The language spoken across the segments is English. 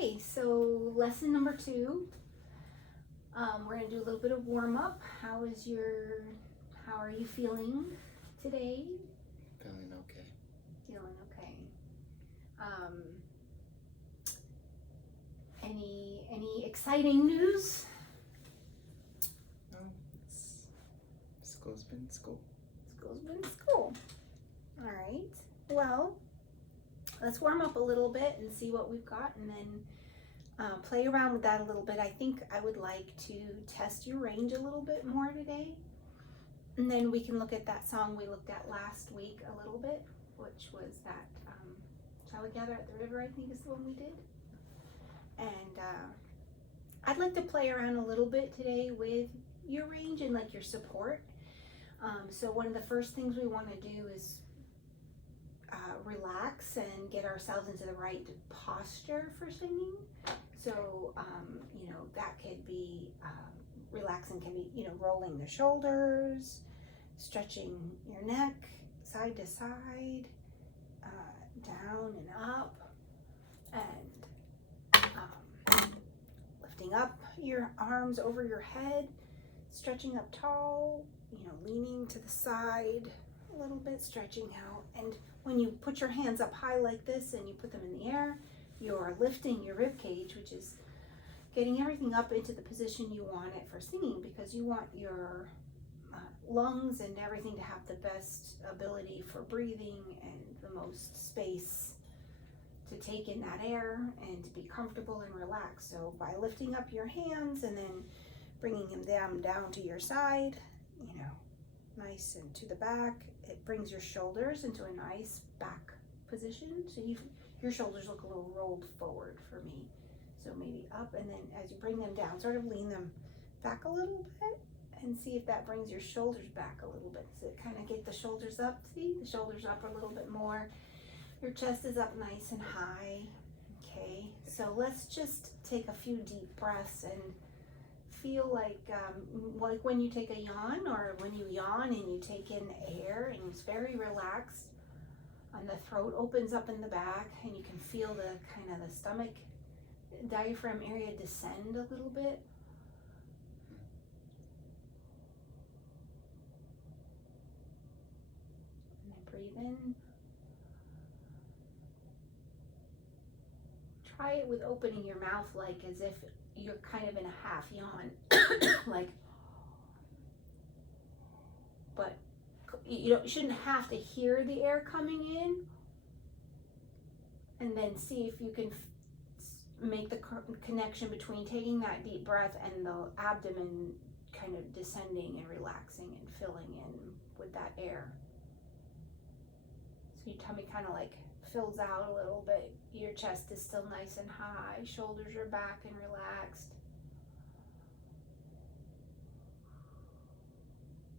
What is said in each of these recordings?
Okay, so lesson number 2. We're gonna do a little bit of warm up. How are you feeling today? Feeling okay. Feeling okay. Any exciting news? No, school's been school. School's been school. All right. Well, let's warm up a little bit and see what we've got, and then play around with that a little bit. I think I would like to test your range a little bit more today. And then we can look at that song we looked at last week a little bit, which was that Shall We Gather at the River, I think is the one we did. And I'd like to play around a little bit today with your range and like your support. So one of the first things we want to do is relax and get ourselves into the right posture for singing. So, that could be relaxing, can be, rolling the shoulders, stretching your neck side to side, down and up, and lifting up your arms over your head, stretching up tall, leaning to the side a little bit, stretching out. And when you put your hands up high like this and you put them in the air, you're lifting your rib cage, which is getting everything up into the position you want it for singing, because you want your lungs and everything to have the best ability for breathing and the most space to take in that air and to be comfortable and relaxed. So by lifting up your hands and then bringing them down to your side, nice and to the back, it brings your shoulders into a nice back position. So your shoulders look a little rolled forward for me. So maybe up, and then as you bring them down, sort of lean them back a little bit and see if that brings your shoulders back a little bit. So kind of get the shoulders up. See, the shoulders up a little bit more. Your chest is up nice and high. Okay, so let's just take a few deep breaths and feel like when you take a yawn, or when you yawn and you take in air and it's very relaxed, and the throat opens up in the back, and you can feel the kind of the stomach diaphragm area descend a little bit. And then breathe in. Try it with opening your mouth like as if you're kind of in a half yawn, but you shouldn't have to hear the air coming in. And then see if you can make the connection between taking that deep breath and the abdomen kind of descending and relaxing and filling in with that air. So your tummy kind of like fills out a little bit. Your chest is still nice and high. Shoulders are back and relaxed.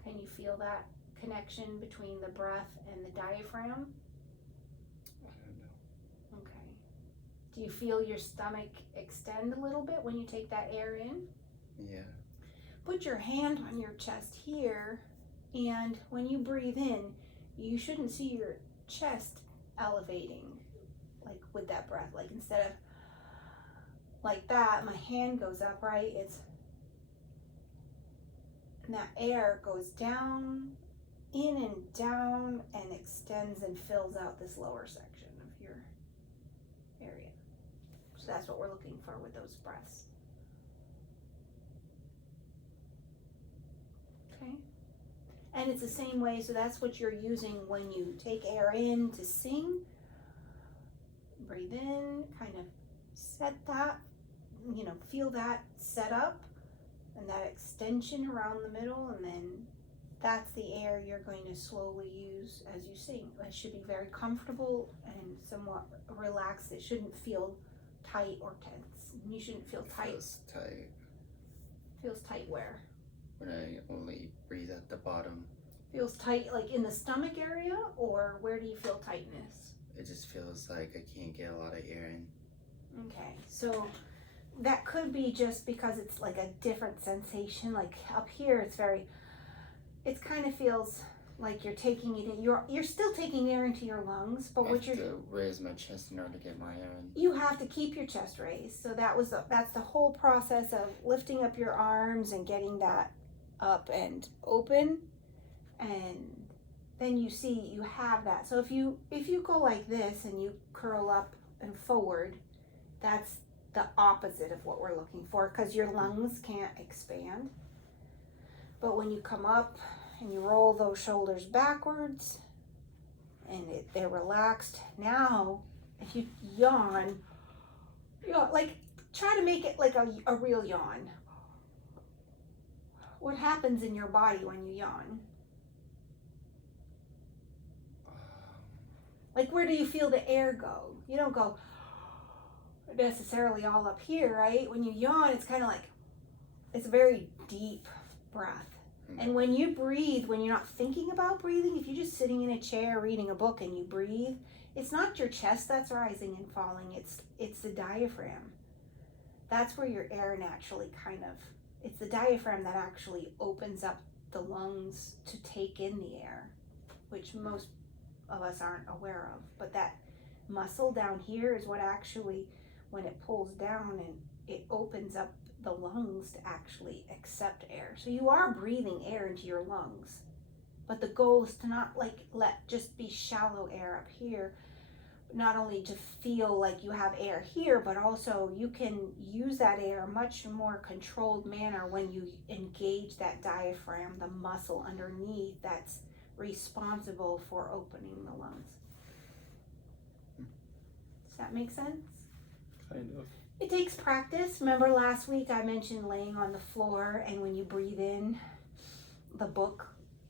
Can you feel that connection between the breath and the diaphragm? I don't know. Okay. Do you feel your stomach extend a little bit when you take that air in? Yeah. Put your hand on your chest here, and when you breathe in, you shouldn't see your chest elevating like with that breath. Like instead of like that, my hand goes up, right? And that air goes down, in and down, and extends and fills out this lower section of your area. So that's what we're looking for with those breaths. Okay. And it's the same way, so that's what you're using when you take air in to sing. Breathe in, kind of set that, feel that set up and that extension around the middle, and then that's the air you're going to slowly use as you sing. It should be very comfortable and somewhat relaxed. It shouldn't feel tight or tense. You shouldn't feel tight. Feels tight. Feels tight where? When I only breathe at the bottom. Feels tight like in the stomach area, or where do you feel tightness? It just feels like I can't get a lot of air in. Okay, so that could be just because it's like a different sensation. Like up here, it kind of feels like you're taking it in. You're still taking air into your lungs, but I what have you're to raise my chest in order to get my air in. you have to keep your chest raised. So that's the whole process of lifting up your arms and getting that up and open, and then you see you have that. So if you go like this and you curl up and forward, that's the opposite of what we're looking for, because your lungs can't expand. But when you come up and you roll those shoulders backwards and they're relaxed, now if you yawn, like try to make it like a real yawn. What happens in your body when you yawn? Like, where do you feel the air go? You don't go necessarily all up here, right? When you yawn, it's kind of like, it's a very deep breath. And when you breathe, when you're not thinking about breathing, if you're just sitting in a chair reading a book and you breathe, it's not your chest that's rising and falling, it's the diaphragm. That's where your air naturally it's the diaphragm that actually opens up the lungs to take in the air, which most of us aren't aware of. But that muscle down here is what actually, when it pulls down and it opens up the lungs to actually accept air. So you are breathing air into your lungs, but the goal is to not let just be shallow air up here, not only to feel like you have air here, but also you can use that air much more controlled manner when you engage that diaphragm, the muscle underneath that's responsible for opening the lungs. Does that make sense? Kind of. It takes practice. Remember last week I mentioned laying on the floor, and when you breathe in,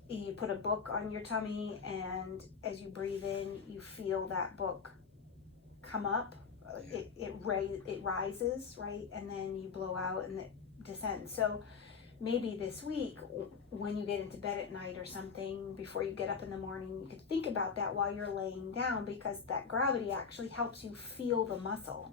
you put a book on your tummy, and as you breathe in, you feel that book come up. It rises, right? And then you blow out and it descends. So maybe this week, when you get into bed at night or something, before you get up in the morning, you could think about that while you're laying down, because that gravity actually helps you feel the muscle.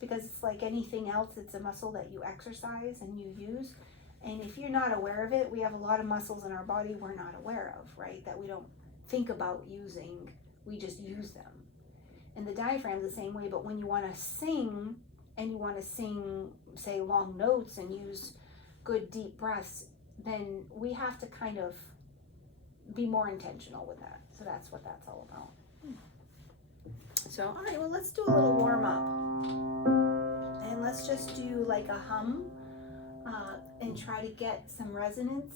Because it's like anything else, it's a muscle that you exercise and you use. And if you're not aware of it, we have a lot of muscles in our body we're not aware of, right? That we don't think about using, we just use them. And the diaphragm's the same way, but when you want to sing, and you want to sing, say, long notes and use good deep breaths, then we have to kind of be more intentional with that. So that's what that's all about. So, all right, well, let's do a little warm up. And let's just do like a hum and try to get some resonance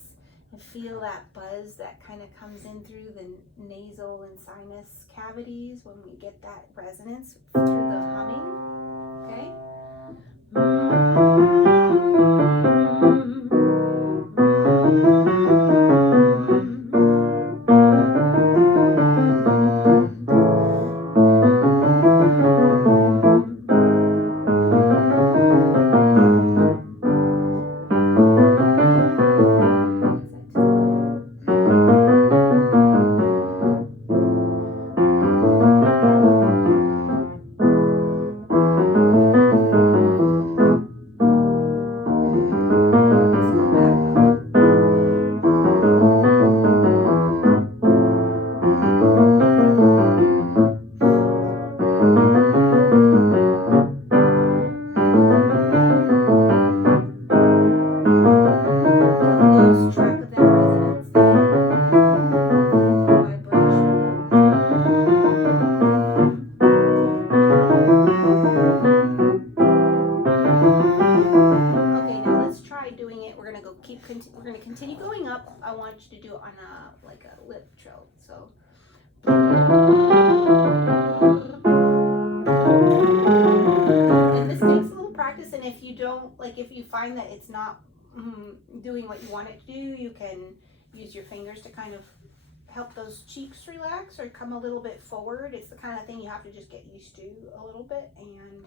and feel that buzz that kind of comes in through the nasal and sinus cavities when we get that resonance through the humming, okay? We're going to continue going up. I want you to do it on a lip trill. So and this takes a little practice, and if you find that it's not doing what you want it to do, you can use your fingers to kind of help those cheeks relax or come a little bit forward. It's the kind of thing you have to just get used to a little bit. And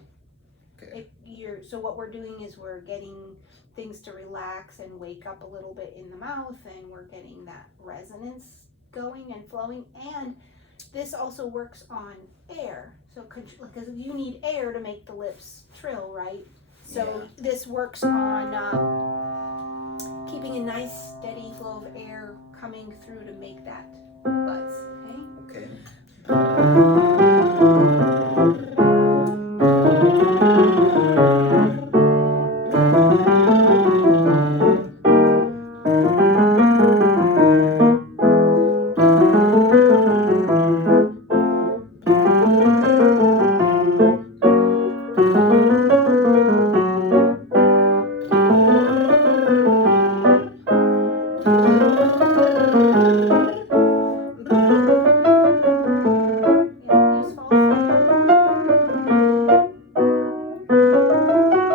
so what we're doing is we're getting things to relax and wake up a little bit in the mouth, and we're getting that resonance going and flowing. And this also works on air, so because you need air to make the lips trill, right? So this works on keeping a nice steady flow of air coming through to make that buzz, okay? Okay. Yeah, just follow through. Good.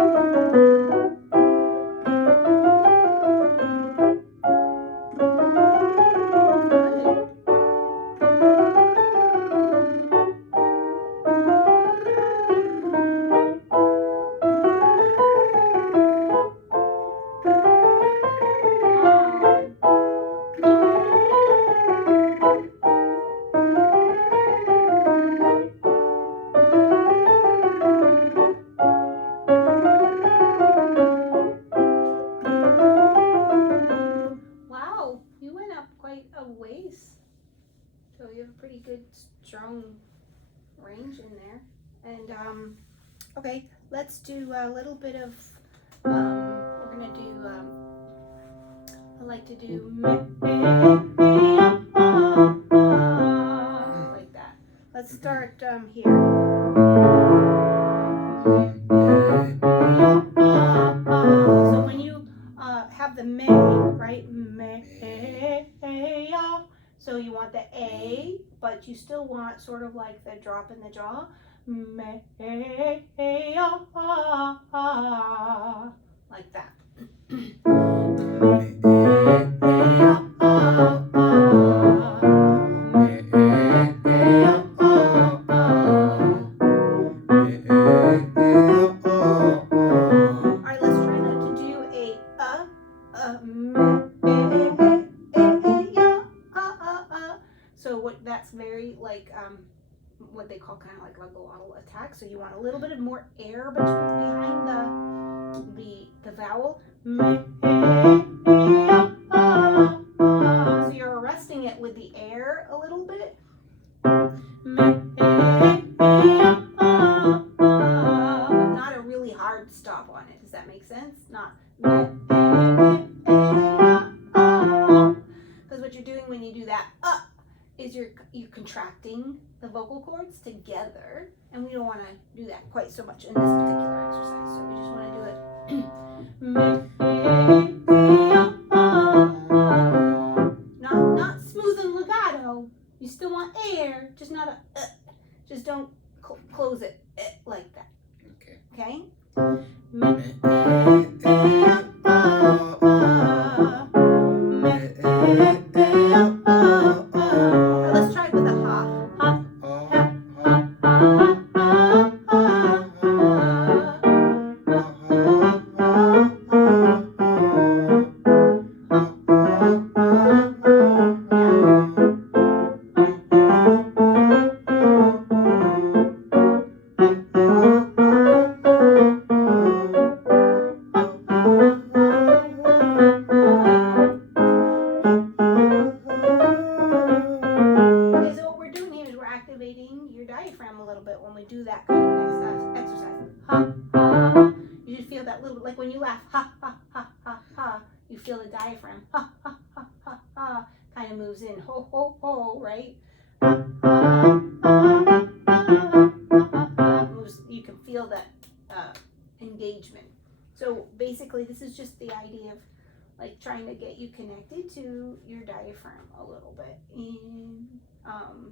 Wow. Wow, you went up quite a ways. So you have a pretty good, strong range in there. And okay, let's do a little bit of. We're gonna do. I like to do like that. Let's start here. So when you have the me, right? Me, so you want the A, but you still want sort of like the drop in the jaw. Me, like that. Alright, let's try not to do so what that's very like what they call kind of like a glottal attack. So you want a little bit of more air behind the vowel. So you're arresting it with the air a little bit. Not a really hard stop on it. Does that make sense? Not because what you're doing when you do that is you're contracting the vocal cords together, and we don't want to do that quite so much in this particular exercise. So we just want to do it. Not smooth and legato. You still want air, just not a. Just don't close it like that. Okay. Okay. Let's try it with a ha. Ha. Okay, so what we're doing here is we're activating your diaphragm a little bit when we do that kind of exercise. Ha, ha. You should feel that little, like when you laugh, ha, ha, ha, ha, ha. You feel the diaphragm, ha, ha, ha, ha, ha, kind of moves in, ho, ho, ho, right? Ha, ha, ha, ha, ha, ha, moves, you can feel that engagement. So basically, this is just the idea of like trying to get you connected to your diaphragm a little bit in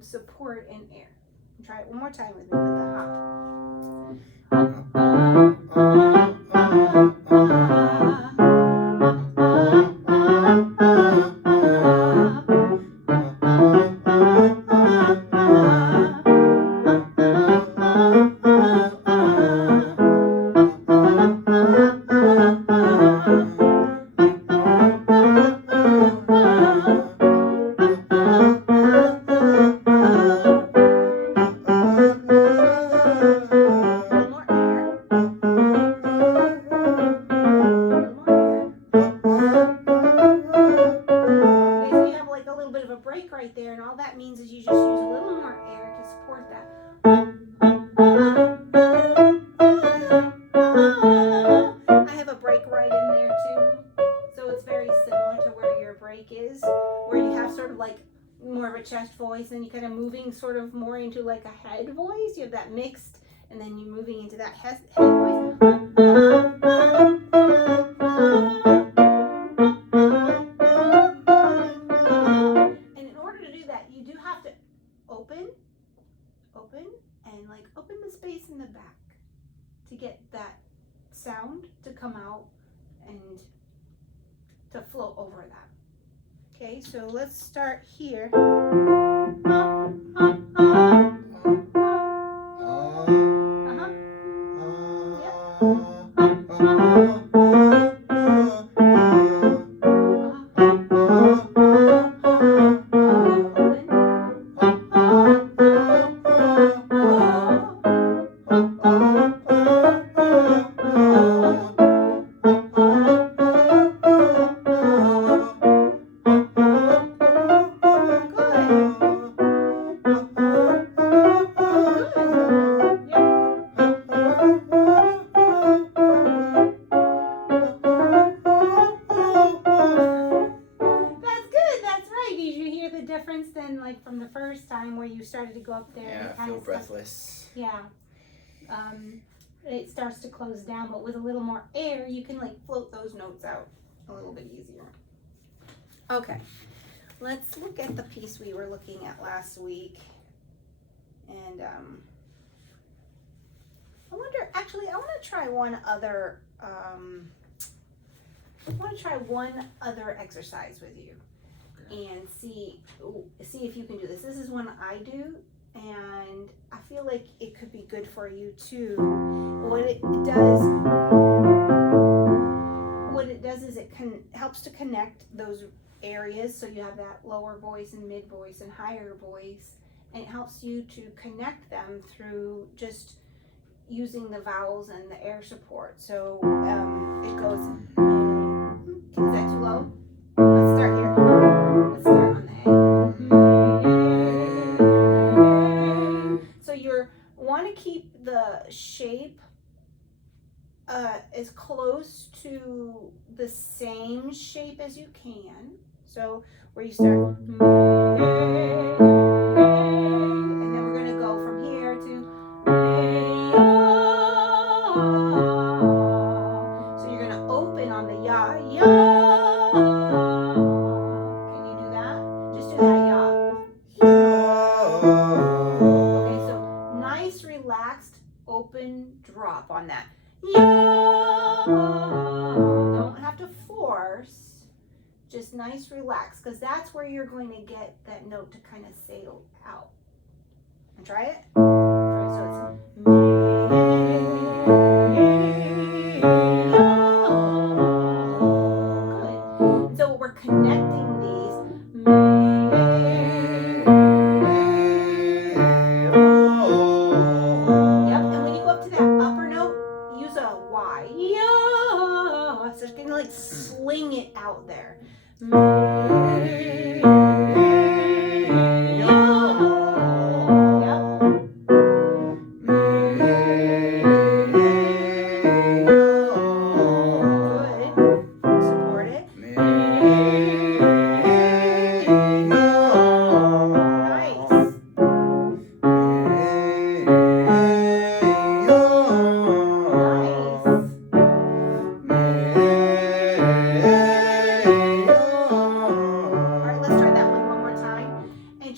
support and air. Try it one more time with me with the ha. moving sort of more into like a head voice. You have that mixed, and then you're moving into that head voice. And in order to do that, you do have to open, and like open the space in the back to get that sound to come out and to flow over that. Okay, so let's start here. Then, like from the first time where you started to go up there, Yeah, I kind feel of breathless. Yeah, it starts to close down, but with a little more air, you can like float those notes out a little bit easier. Okay, let's look at the piece we were looking at last week, and I wonder. Actually, I want to try one other. I want to try one other exercise with you. And see if you can do this. This is one I do, and I feel like it could be good for you too. What it does is it helps to connect those areas, so you have that lower voice and mid voice and higher voice, and it helps you to connect them through just using the vowels and the air support. So it goes. Is that too low? Let's start here. Let's start on the A. So you want to keep the shape as close to the same shape as you can. So where you start, and then we're going to go from here to. So you're going to open on the ya, ya. Open drop on that. Yeah. Don't have to force, just nice relax, because that's where you're going to get that note to kind of sail out. And try it. So it's good. And so we're connecting these. So it's gonna like sling it out there.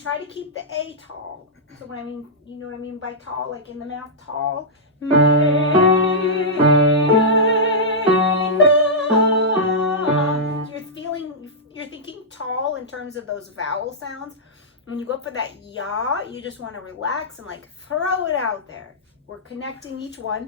Try to keep the A tall. So what I mean, you know what I mean by tall, like in the mouth, tall. So you're thinking tall in terms of those vowel sounds. When you go for that ya, you just want to relax and like throw it out there. We're connecting each one.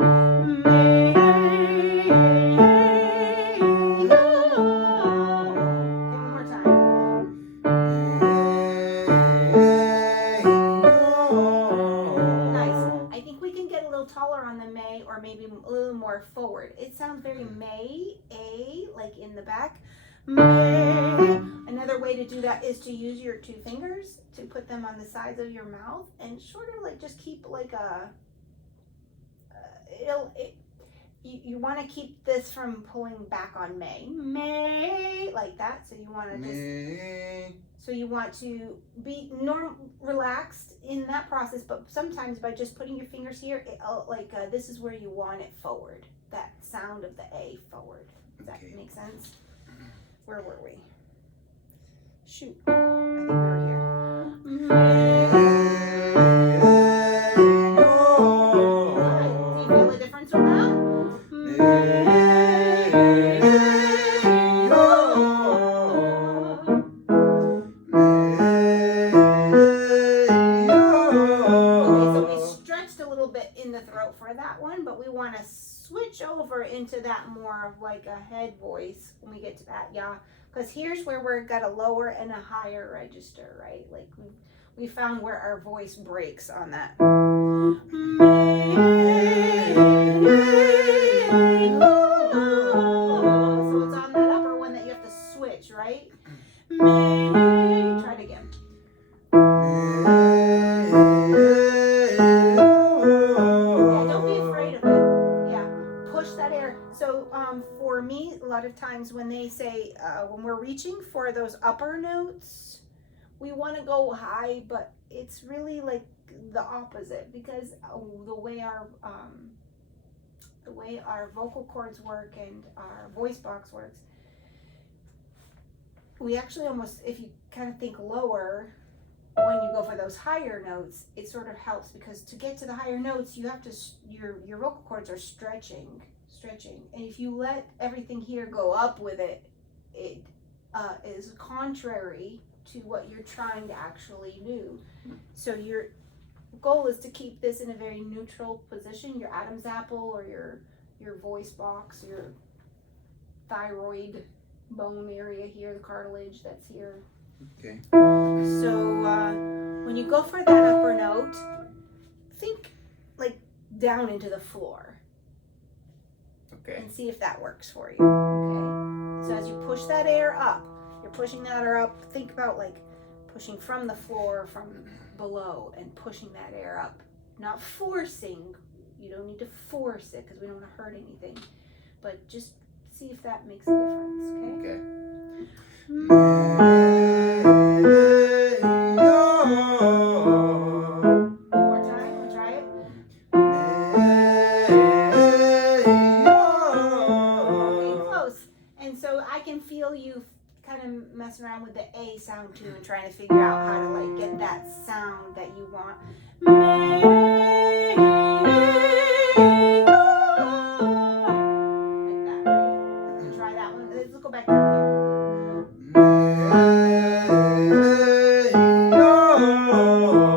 Or maybe a little more forward. It sounds very may, a, like in the back. May. Another way to do that is to use your two fingers to put them on the sides of your mouth and sort of like just keep like a, you want to keep this from pulling back on May, like that. So you want to just, so you want to be relaxed in that process, but sometimes by just putting your fingers here, this is where you want it forward. That sound of the A forward. Does that make sense? Where were we? Shoot, I think we were here. Do you feel a difference with that? Okay, so we stretched a little bit in the throat for that one, but we want to switch over into that more of like a head voice when we get to that, yeah. Because here's where we've got a lower and a higher register, right? Like we found where our voice breaks on that. So it's on that upper one that you have to switch, right? Try it again. Yeah, don't be afraid of it. Yeah, push that air. So for me, a lot of times when they say, when we're reaching for those upper notes, we want to go high, but it's really like the opposite, because the way our vocal cords work and our voice box works, we actually almost, if you kind of think lower, when you go for those higher notes, it sort of helps, because to get to the higher notes, you have to, your vocal cords are stretching, and if you let everything here go up with it, it is contrary to what you're trying to actually do. So your goal is to keep this in a very neutral position, your Adam's apple or your voice box, your thyroid bone area here, the cartilage that's here. Okay. So when you go for that upper note, think like down into the floor. Okay. And see if that works for you. Okay. So as you push that air up, you're pushing that air up. Think about like pushing from the floor, from below, and pushing that air up. Not forcing. You don't need to force it because we don't want to hurt anything. But just see if that makes a difference. Okay. Okay. One more time. We'll try it. Okay, close. And so I can feel you kind of messing around with the A sound too, and trying to figure out how to like get that sound that you want. Like that, right? So try that one. Let's go back down here.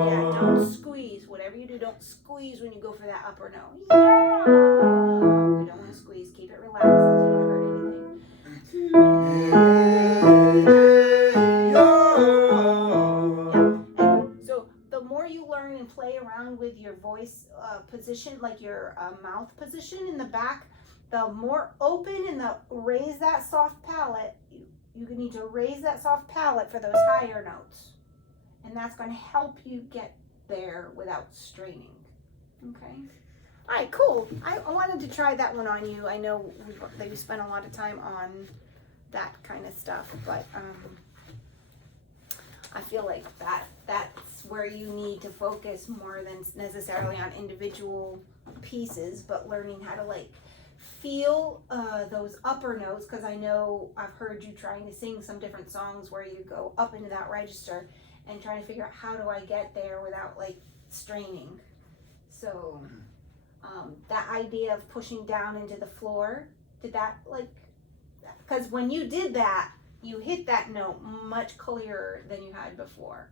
Yeah, don't squeeze. Whatever you do, don't squeeze when you go for that upper note. Yeah. We don't want to squeeze. Keep it relaxed because you don't hurt anything. And so the more you learn and play around with your voice position, like your mouth position in the back, the more open and the raise that soft palate. You need to raise that soft palate for those higher notes. And that's going to help you get there without straining. Okay. All right, cool. I wanted to try that one on you. I know we spent a lot of time on that kind of stuff, but I feel like that's where you need to focus more than necessarily on individual pieces, but learning how to like feel those upper notes, because I know I've heard you trying to sing some different songs where you go up into that register and trying to figure out how do I get there without like straining. So that idea of pushing down into the floor, did that like, because when you did that, you hit that note much clearer than you had before.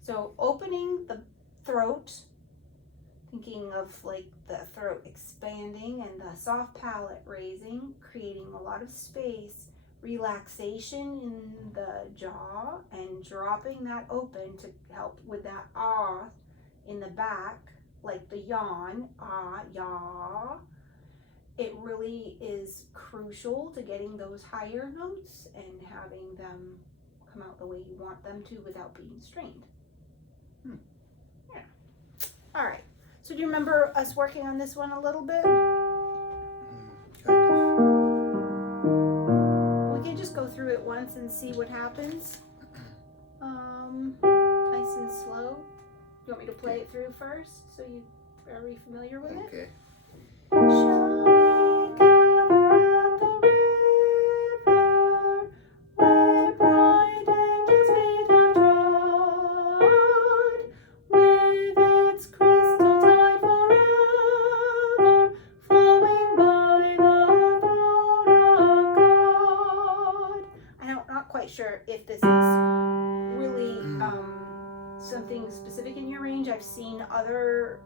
So opening the throat, thinking of like the throat expanding and the soft palate raising, creating a lot of space, relaxation in the jaw, and dropping that open to help with that ah in the back, like the yawn, ah, yaw. It really is crucial to getting those higher notes and having them come out the way you want them to without being strained. Yeah. All right. So do you remember us working on this one a little bit? once and see what happens. Nice and slow. You want me to play it through first so you are familiar with it? Okay. Shall we gather at the river where bright angels' feet have trod, with its crystal tide forever flowing by the throne of God? I'm not quite sure if this is really something specific in your range. I've seen other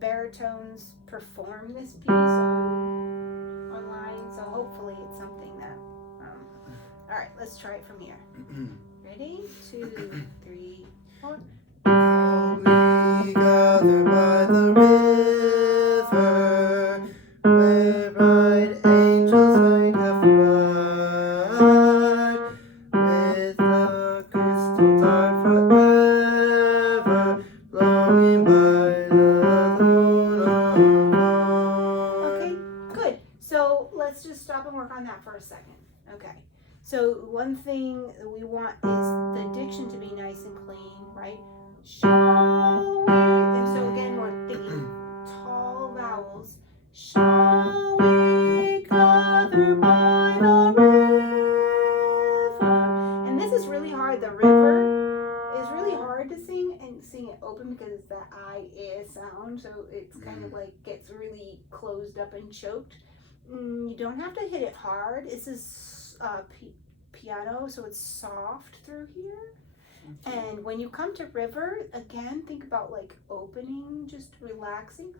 baritones perform this piece online, so hopefully it's something that all right, let's try it from here. Ready? 2, 3, 4. Now we gather by the river where bright angels might have fled, with the crystal tide forever flowing by the throne of God. Okay, good. So let's just stop and work on that for a second. Okay. So one thing that we want is the diction to be nice and clean, right? Shall we? And so again, we're thinking tall vowels. Shall we gather by the river? And this is really hard. The river is really hard to sing and sing it open because it's that I sound. So it's kind of like gets really closed up and choked. You don't have to hit it hard. This is piano, so it's soft through here. Okay. And when you come to river, again, think about like opening, just relaxing,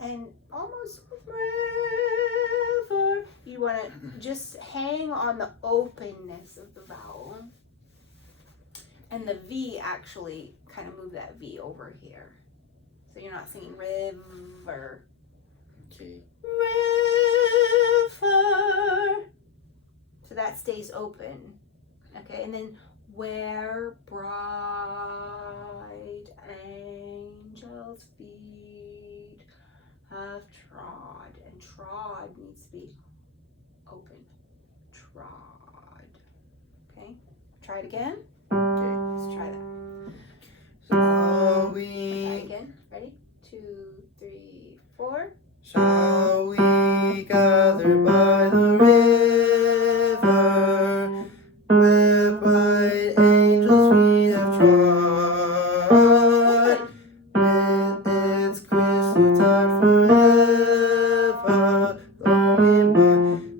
and almost river. You want to just hang on the openness of the vowel. And the V actually kind of move that V over here. So you're not singing river. Okay. River. So that stays open. Okay, and then where bright angels' feet have trod. And trod needs to be open. Trod. Okay, try it again. Okay. Let's try that. Shall Try we? again. Ready? 2, 3, 4. Shall we gather by the river where bright angels' feet have trod, with its crystal tide forever flowing by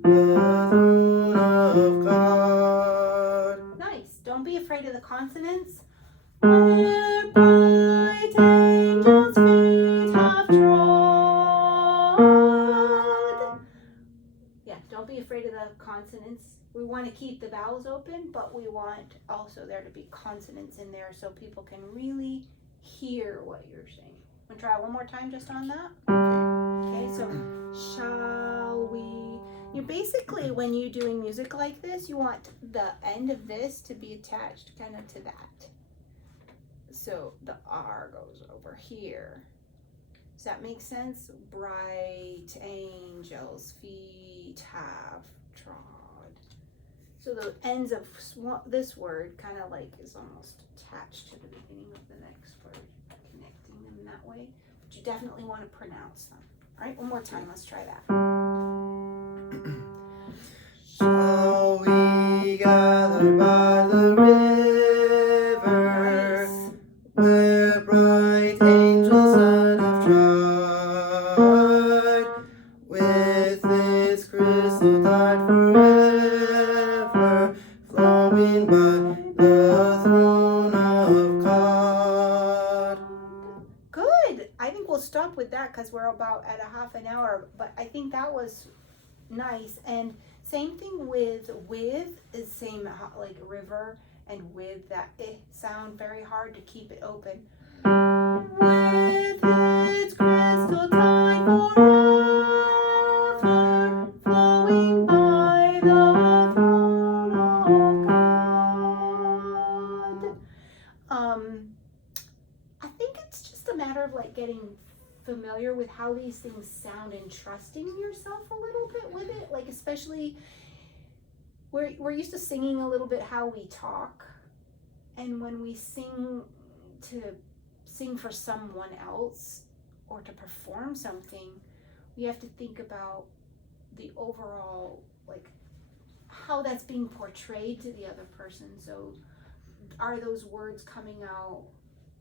the throne of God? Nice. Don't be afraid of the consonants. Where bright angels' feet have trod. Yeah, don't be afraid of the consonants. We want to keep the vowels open, but we want also there to be consonants in there so people can really hear what you're saying. Want to try it one more time just on that? Okay, so shall we? You basically, when you're doing music like this, you want the end of this to be attached kind of to that. So the R goes over here. Does that make sense? Bright angels' feet have trod. So the ends of this word kind of like is almost attached to the beginning of the next word, connecting them that way. But you definitely want to pronounce them. All right, one more time. Let's try that. Shall we gather by the river Nice. where bright angels have trod, with its crystal tide forever flowing by the throne of God? Good. I think we'll stop with that because we're about at a half an hour. But I think that was nice. And same thing with is same like river and with that sound, very hard to keep it open. With its crystal tide forever flowing by the throne of God. I think it's just a matter of like getting familiar with how these things sound and trusting yourself a little bit with it, like especially we're used to singing a little bit how we talk, and when we sing for someone else or to perform something, we have to think about the overall, like, how that's being portrayed to the other person. So are those words coming out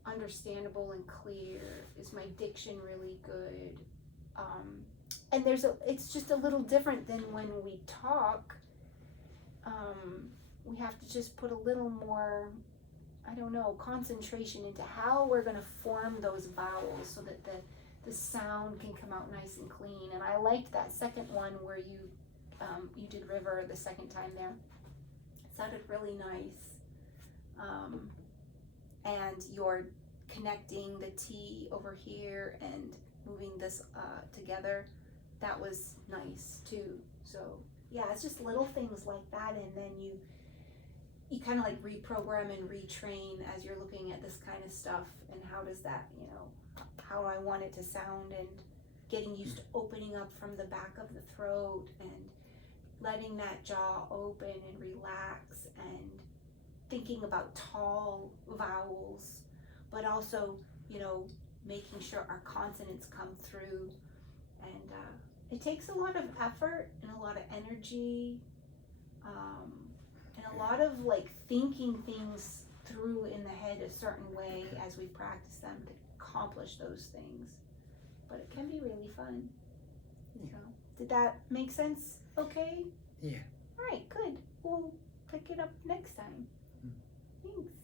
understandable and clear? Is my diction really good? And it's just a little different than when we talk. We have to just put a little more, I don't know, concentration into how we're going to form those vowels so that the sound can come out nice and clean. And I liked that second one where you did river the second time there. It sounded really nice. And you're connecting the T over here and moving this together. That was nice too. So yeah, it's just little things like that, and then you kind of like reprogram and retrain as you're looking at this kind of stuff, and how does that, how do I want it to sound, and getting used to opening up from the back of the throat and letting that jaw open and relax, and thinking about tall vowels, but also, making sure our consonants come through. And it takes a lot of effort and a lot of energy, and a lot of like thinking things through in the head a certain way as we practice them to accomplish those things. But it can be really fun. Yeah. So, did that make sense? Okay? Yeah. All right, good. We'll pick it up next time. Thanks.